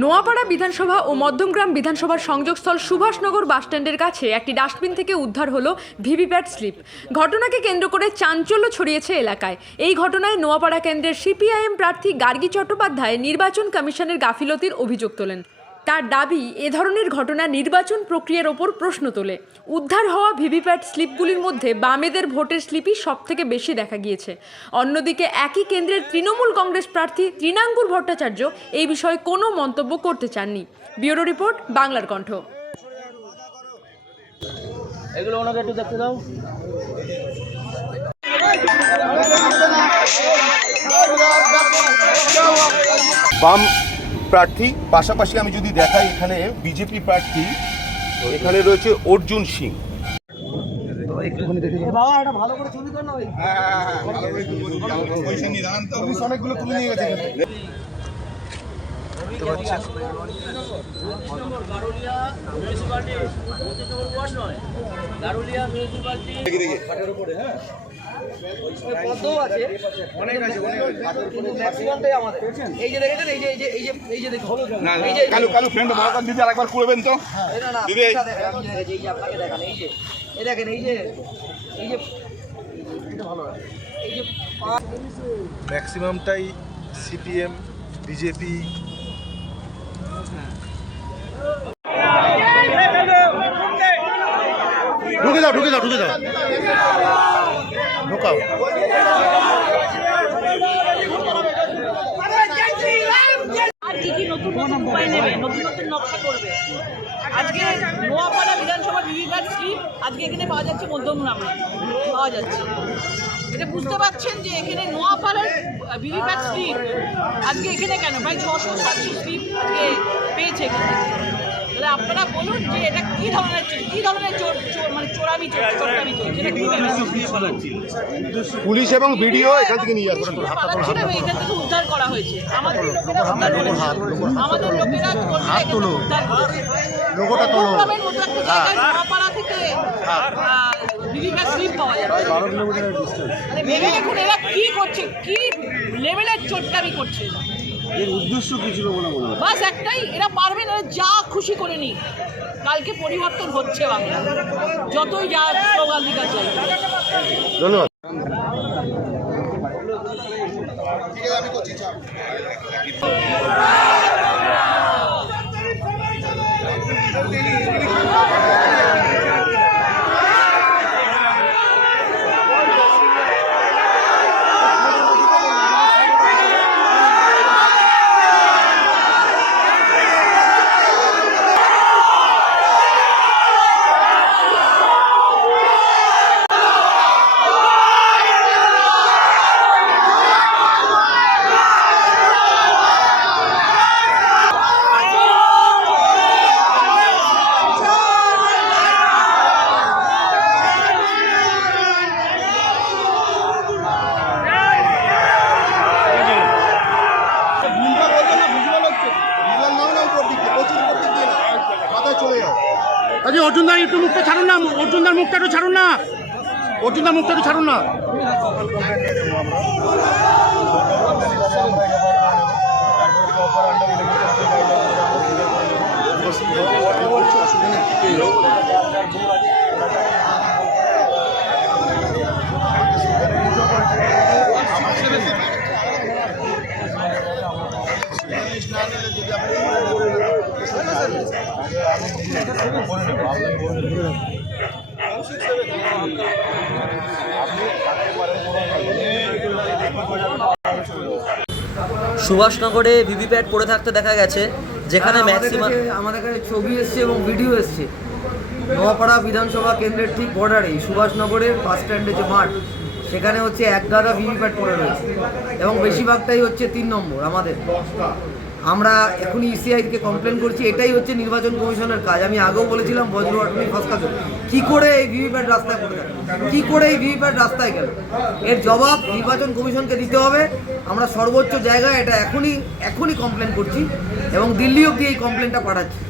নোয়াপাড়া বিধানসভা ও মধ্যমগ্রাম বিধানসভার সংযোগস্থল সুভাষনগর বাসস্ট্যান্ডের কাছে একটি ডাস্টবিন থেকে উদ্ধার হলো ভিভিপ্যাট স্লিপ। ঘটনাকে কেন্দ্র করে চাঞ্চল্য ছড়িয়েছে এলাকায়। এই ঘটনায় নোয়াপাড়া কেন্দ্রের সিপিআইএম প্রার্থী গার্গী চট্টোপাধ্যায় নির্বাচন কমিশনের গাফিলতির অভিযোগ তোলেন। তার দাবি, এ ধরনের ঘটনা নির্বাচন প্রক্রিয়ার ওপর প্রশ্ন তোলে। উদ্ধার হওয়া ভিভিপ্যাট স্লিপগুলির মধ্যে বামেদের ভোটের স্লিপই সবথেকে বেশি দেখা গিয়েছে। অন্যদিকে একই কেন্দ্রের তৃণমূল কংগ্রেস প্রার্থী তৃণাঙ্কুর ভট্টাচার্য এই বিষয়ে কোনো মন্তব্য করতে চাননি। ব্যুরো রিপোর্ট, বাংলার কণ্ঠ। এগুলো ওনাকে একটু দেখতে দাও। বাম প্রার্থী পাশাপাশি আমি যদি দেখাই, এখানে বিজেপি প্রার্থী এখানে রয়েছে অর্জুন সিং। অনেকগুলো তুলে নিয়ে গেছে। কালু ফ্রেন্ড দিদি আরেকবার করবেন তো দিদি। ম্যাক্সিমামটাই সিপিএম, বিজেপি। ঢুকে যাও ঢোকাও। আর কি নতুন উপায় নেবে, নতুন নকশা করবে। আজকে নোয়াপাড়া বিধানসভা ভিভিপ্যাট স্লিপ আজকে এখানে পাওয়া যাচ্ছে, মধ্যমগ্রামে পাওয়া যাচ্ছে। এটা বুঝতে পারছেন যে এখানে নোয়াপাড়ার ভিভিপ্যাট স্লিপ আজকে এখানে কেন প্রায় 600-700 স্লিপ আজকে পেয়েছে এখান থেকে। তাহলে আপনারা বলুন যে এটা কী ধরনের মানে চোরামি চোরামি চলছে। পুলিশ এবং ভিডিও এখান থেকে নিয়ে যাচ্ছে, এখান থেকে উদ্ধার করা হয়েছে। আমাদের লোকেরা উদ্ধার করেছে, আমাদের লোকেরা উদ্ধার করেছে। মধ্যমগ্রামের মতো একটা জায়গায় নোয়াপাড়া থেকে ভিভিপ্যাট স্লিপ পাওয়া যাচ্ছে। মানে ভেবে দেখুন এরা কি করছে, কি লেভেলের চোটকামি করছে। এর উদ্দেশ্য কি ছিল বলে মনে হয়? বাস একটাই, এরা পারবেন, এরা যা খুশি করে নিক। কালকে পরিবর্তন হচ্ছে বাংলা, যতই যা স্লোগান দিকে চাই। ধন্যবাদ। অর্জুনদার একটু মুখটা ছাড়ুন না, অর্জুনদার মুখটা একটু ছাড়ুন না, অর্জুনদার মুখটা একটু ছাড়ুন না। সুভাষনগরে ভিভিপ্যাট পড়ে থাকতে দেখা গেছে, যেখানে আমাদের কাছে ছবি এসছে এবং ভিডিও এসছে। নোয়াপাড়া বিধানসভা কেন্দ্রের ঠিক বর্ডারেই সুভাষনগরের বাস স্ট্যান্ডে যে মাঠ, সেখানে হচ্ছে এক গাদা ভিভিপ্যাট পড়ে রয়েছে এবং বেশিরভাগটাই হচ্ছে 3 নম্বর। আমরা এখনই ইসিআইকে কমপ্লেন করছি। এটাই হচ্ছে নির্বাচন কমিশনের কাজ। আমি আগেও বলেছিলাম বজ্রবাটনি ফসকাতে কী করে এই ভিভিপ্যাট রাস্তায় পড়ে থাকে, কী করে এই ভিভিপ্যাট রাস্তায় গেল, এর জবাব নির্বাচন কমিশনকে দিতে হবে। আমরা সর্বোচ্চ জায়গায় এটা এখনই কমপ্লেন করছি এবং দিল্লি অবধি এই কমপ্লেনটা পাঠাচ্ছি।